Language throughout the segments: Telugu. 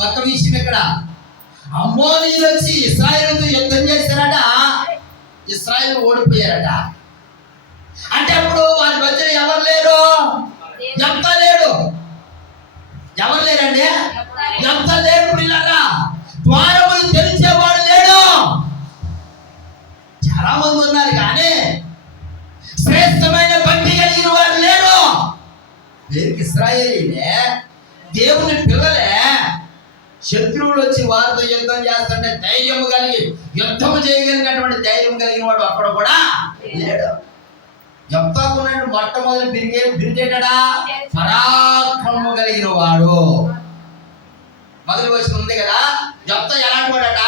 పక్క విషయం ఇక్కడ అమ్మోనీయులు వచ్చి ఇస్రాయేల్తో యుద్ధం చేశారట. ఇస్రాయల్ ఓడిపోయారట. అంటే అప్పుడు వారి మధ్య ఎవరు లేరు? ఎంత లేడు? ఎవరు లేరండి? ఎంత లేరు పిల్లరా ద్వారములు తెలిసేవాడు లేడు. చాలా మంది ఉన్నారు కానీ శ్రేష్టమైన భక్తి కలిగిన వారు లేరు. వీరికి ఇస్రాయేలీలే దేవుని పిల్లలే. శత్రువులు వచ్చి వారితో యుద్ధం చేస్తుంటే ధైర్యం కలిగి యుద్ధం చేయగలిగినటువంటి ధైర్యం కలిగిన వాడు అక్కడ కూడా లేడు. ఎంతకున్నాడు మొట్టమొదటి బిరిగే బిరిగేటడా? పరాక్రమము కలిగిన వాడు. మొదటి వచ్చిన ఉంది కదా? ఎంత ఎలాంటి వాడట?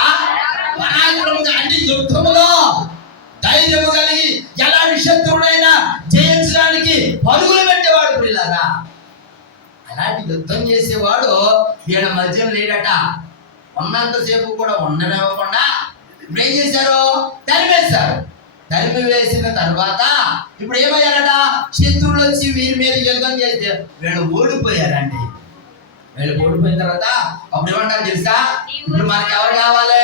పరాక్రమం అంటే యుద్ధములో ధైర్యము కలిగి ఎలాంటి శత్రువుడైనా జయించడానికి పరుగులు పెట్టేవాడు పిల్లరా? అలాంటి యుద్ధం చేసేవాడు వీళ్ళ మధ్యలో లేడట. ఉన్నంతసేపు కూడా ఉండనివ్వకుండా ఇప్పుడు ఏం చేశారు? తరిమేశారు. తరిమి వేసిన తర్వాత ఇప్పుడు ఏమయ్యారట? శత్రువులు వచ్చి వీరి మీద యుద్ధం చేస్తే వీళ్ళు ఓడిపోయారండి. వీళ్ళు ఓడిపోయిన తర్వాత అప్పుడు ఏమంటారు తెలుసా? ఇప్పుడు మనకి ఎవరు కావాలి?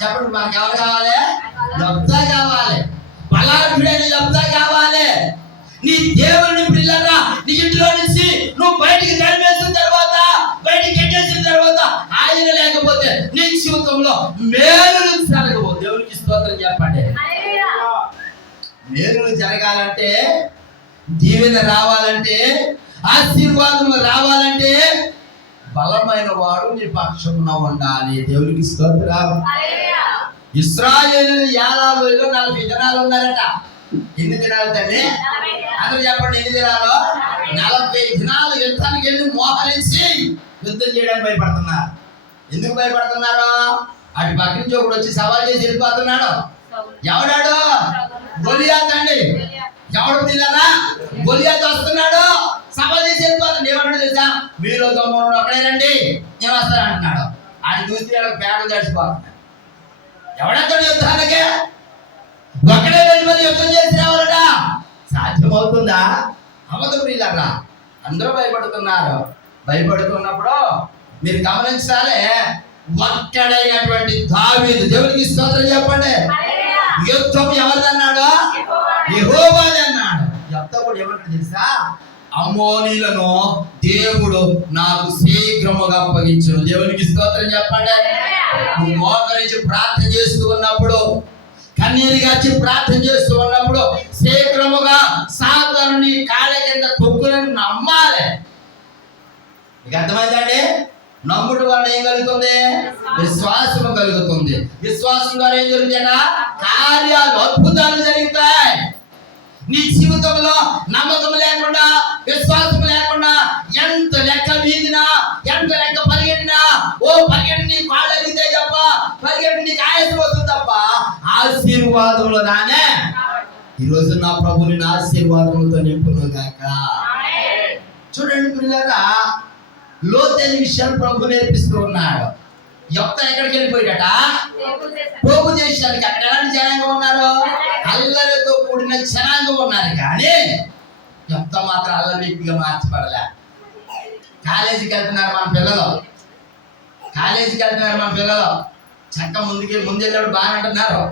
చెప్పండి మనకి ఎవరు కావాలి? లబ్దా కావాలి. బలాఢ్యుడైన యుద్ధ కావాలి. నీ దేవుని పిల్లరా నీ ఇంట్లో నుంచి బయటికి తరిమేసిన తర్వాత బయటికి ఎట్టేసిన తర్వాత ఆయన లేకపోతే నీ జీవితంలో మేలు జరగవు. దేవునికి స్తోత్రం చెప్పండి. మేలు జరగాలంటే దీవెన రావాలంటే ఆశీర్వాదం రావాలంటే బలమైన వాడు నీ పక్షమున ఉండాలి. దేవునికి స్తోత్ర. ఇస్రాయేల్ యాలాలో నలభై దినాలు ఉన్నారట. ఎన్ని దినాలు తల్లి? అందరూ చెప్పండి ఎన్ని దినాలు? నలభై దినాలు యుద్ధానికి వెళ్ళి మోహరించి యుద్ధం చేయడానికి భయపడుతున్నారు. ఎందుకు భయపడుతున్నారు? అటు పక్క ఒకడు వచ్చి సవాల్ చేసి వెళ్ళిపోతున్నాడు. ఎవడాడు? గొలియాత్ అండి. ఎవడు పిల్లరా? గొలియాత్ వస్తున్నాడు. సవాల్ చేసి వెళ్ళిపోతుంది ఏమన్నాడు తెలుసా? మీరు దొంగడు అక్కడే రండి. నేను వస్తాను అంటున్నాడు. ఆయన చూస్తే పేడలు పేడ ఎవడతాడు యుద్ధానికి? ఒక్కడే వెళ్ళి మరి యుద్ధం చేసి రావాలట. సాధ్యమవుతుందా? అవ్వదు ప్రియులరా అందరూ భయపడుతున్నారు. భయపడుతున్నప్పుడు మీరు గమనించాలే ఒక్కడైనటువంటి దావీదు. దేవునికి స్తోత్రం చెప్పండి. యుద్ధం ఎవరిదన్నాడు? యెహోవాది. అన్నాడు. యుద్ధం కూడా ఎవరికి తెలుసా? అమోనీలను దేవుడు నాకు శీఘ్రముగా అప్పగించును దేవునికి స్తోత్రం చెప్పండి. నువ్వు మోకరించి ప్రార్థన చేస్తూ ఉన్నప్పుడు కన్నీరు గాచి ప్రార్థన చేస్తూ ఉన్నప్పుడు శీఘ్రముగా సాధారణ కాళ్ళ కింద తొక్కులను నమ్మాలి. మీకు అర్థమైందండి నమ్ముడు వల్ల ఏం కలుగుతుంది? విశ్వాసం కలుగుతుంది. విశ్వాసం ద్వారా ఏం జరుగుతాయట కార్యాలు అద్భుతాలు జరుగుతాయి. నీ జీవితంలో నమ్మకం లేకుండా విశ్వాసం లేకుండా ఎంత లెక్క వీధినా ఆశీర్వాదములు నానే ఈరోజు నా ప్రభుని నా ఆశీర్వాదములతో నింపును గాక. చూడండి పిల్లగా లోతైన విషయాలు ప్రభు నేర్పిస్తూ ఉన్నాడు. యొక్క ఎక్కడికి వెళ్ళిపోయాడట? పోగు దేశానికి. అక్కడ ఎలాంటి జనాంగం ఉన్నారు? అల్లరితో కూడిన జనాంగం ఉన్నారు కానీ యొక్క మాత్రం అల్లరిగా మార్చబడలే. కాలేజీకి వెళ్తున్నారు మన పిల్లలు. కాలేజీకి వెళ్తున్నారు మన పిల్లలు. చక్క ముందుకి ముందెళ్ళాడు బాగా అంటున్నారు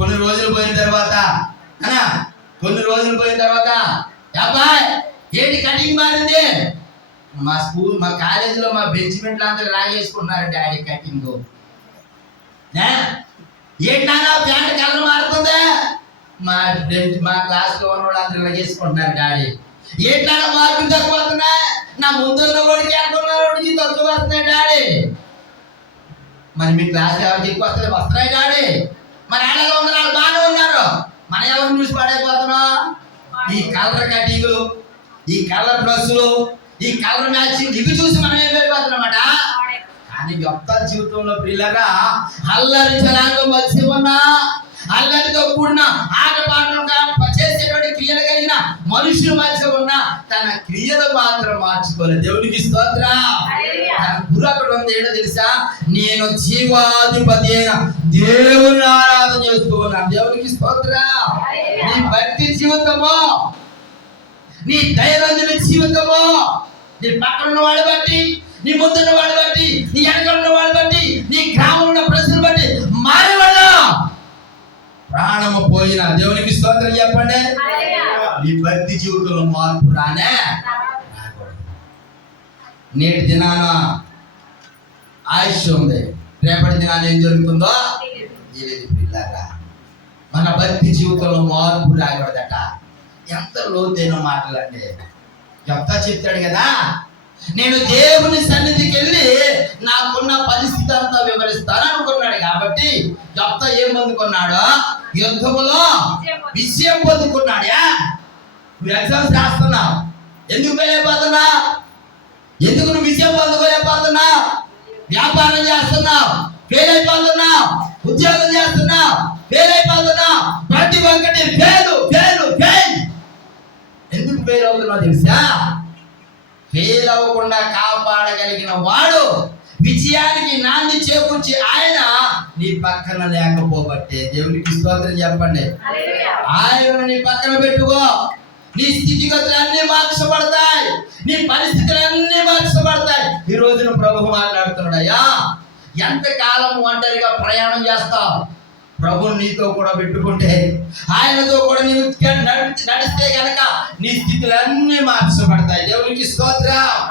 కొన్ని రోజులు పోయిన తర్వాత అనా కొన్ని రోజులు పోయిన తర్వాత అబ్బాయ్ ఏంటి కటింగ్ మారింది? మా స్కూల్ మా కాలేజీలో మా బెంచ్మెంట్లు అందరూ లాగేసుకుంటున్నారు డాడీ కటింగ్. ఏంటి నాన్న ప్యాంట్ కలర్ మారుతుంది? మా బెంచ్ మా క్లాస్లో ఉన్న వాళ్ళు అందరూ లాగేసుకుంటున్నారు డాడీ. ఏంటి నాన్న మార్కులు తక్కువ వస్తున్నాయి? నా ముందున్న వాడికి అనుకున్న వాడికి తక్కువ వస్తున్నాయి డాడీ. మరి మీ క్లాస్ ఎవరికి ఎక్కువ వస్తాయి వస్తున్నాయి డాడీ? మరి ఆడలో ఉన్న వాళ్ళు బాగానే ఉన్నారు. మన ఎవరిని చూసి పడైపోతున్నాం ఈ కలర్ కటింగ్ ఈ కలర్ డ్రెస్సులు ఈ కలర్ మ్యాచింగ్ ఇవి చూసి మనం ఏం వెళ్ళిపోతున్నమాట? కానీ యొక్క జీవితంలో పిల్లగా అల్లరి జనాంగం వచ్చి ఉన్నా అల్లరితో కూడిన ఆట పాటలు చేసేటువంటి క్రియలు కలిగిన మనుషుల మధ్య ఉన్న తన క్రియలు మాత్రం మార్చుకోలేదు దేవునికి స్తోత్ర. తన గురు అక్కడ ఉంది ఏంటో తెలుసా? నేను జీవాధిపతి అయిన దేవుని ఆరాధన చేస్తూ ఉన్నాను దేవునికి స్తోత్ర. నీ భక్తి జీవితము నీ దైనందిన జీవితమో నీ పక్కన ఉన్న వాళ్ళు బట్టి నీ ముందున్న వాళ్ళు బట్టి నీ వెనక ఉన్న వాళ్ళు బట్టి నీ గ్రామంలో ఉన్న ప్రజలు బట్టి మారేవాళ్ళ ప్రాణము పోయిన దేవునికి స్తోత్రం చెప్పండి. నీ భక్తి జీవితంలో మార్పు రానే నేటి దినాన ఆయుష్ ఉంది. రేపటి దినాన ఏం జరుగుతుందో? తెలియదు. పిల్లగా మన భక్తి జీవితంలో మార్పు రాకూడదట. ఎంత లోతైన మాటలండి. చెప్తా చెప్తాడు కదా? నేను దేవుని సన్నిధికి వెళ్ళి నాకున్న పరిస్థితి అంతా వివరిస్తాను అనుకున్నాడు కాబట్టి చెప్తా ఏం పొందుకున్నాడు? యుద్ధములో విజయం పొందుకున్నాడా నువ్వు ఎగ్జామ్స్ రాస్తున్నావు. ఎందుకు వెళ్ళిపోతున్నా ఎందుకు నువ్వు విజయం పొందుకోలేకపోతున్నావు? వ్యాపారం చేస్తున్నావు ఫెయిల్ అయిపోతున్నావు ఉద్యోగం చేస్తున్నావు ఫెయిల్ అయిపోతున్నావు ప్రతి ఒక్కటి ఫెయిల్ ఫెయిల్ ఫెయిల్ ఎందుకు ఫెయిల్ అవుతున్నావు తెలుసా? ఫెయిల్ అవ్వకుండా కాపాడగలిగిన వాడు విజయానికి నాంది చేకూర్చి ఆయన నీ పక్కన లేకపోబట్టే. దేవునికి స్తోత్రం చెప్పండి. ఆయన నీ పక్కన పెట్టుకో. నీ స్థితిగతులు అన్ని మార్చబడతాయి. నీ పరిస్థితులు అన్ని మార్చబడతాయి. ఈ రోజున ప్రభు మాట్లాడుతున్నాడు అయ్యా ఎంత కాలం ఒంటరిగా ప్రయాణం చేస్తావు? ప్రభు నీతో కూడా పెట్టుకుంటే ఆయనతో కూడా నీవు నడి- నడిస్తే గనక నీ స్థితులు అన్ని మార్చబడతాయి. దేవునికి స్తోత్రం.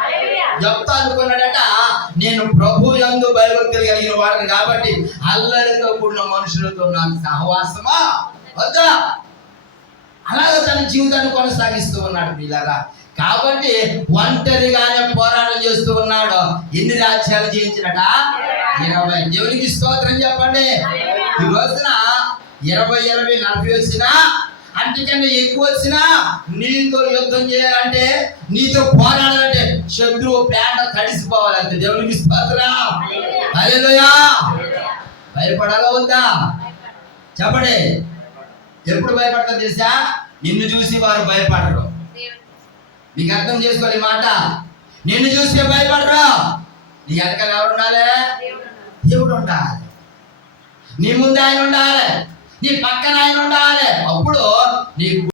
చెప్తా అనుకున్నాడట నేను ప్రభు యందు భయభక్తులు కలిగిన వాడిని కాబట్టి అల్లరితో కూడిన మనుషులతో నాకు సహవాసమా? వద్దా? అలాగ తన జీవితాన్ని కొనసాగిస్తూ ఉన్నాడు పిల్లగా కాబట్టి ఒంటరిగానే పోరాటం చేస్తూ ఉన్నాడు. ఎన్ని రాజ్యాలు జయించినట? ఇరవై. దేవునికి స్తోత్రం చెప్పండి. ఈ రోజున ఇరవై ఇరవై నలభై వచ్చినా అంతకన్నా ఎక్కువ వచ్చినా నీతో యుద్ధం చేయాలంటే నీతో పోరాడాలంటే శత్రువు పేట తడిసిపోవాలంటే దేవునికి స్తోత్రం. భయపడాలా వద్దా? చెప్పండి. ఎప్పుడు భయపడతారు తెలుసా? నిన్ను చూసి వారు భయపడరు. నీకు అర్థం చేసుకోవాలి మాట. నిన్ను చూస్తే భయపడరా? నీ వెనకాల ఎవరు ఉండాలి? దేవుడు ఉండాలి. నీ ముందు ఆయన ఉండాలి. నీ పక్కన ఆయన ఉండాలి. అప్పుడు నీ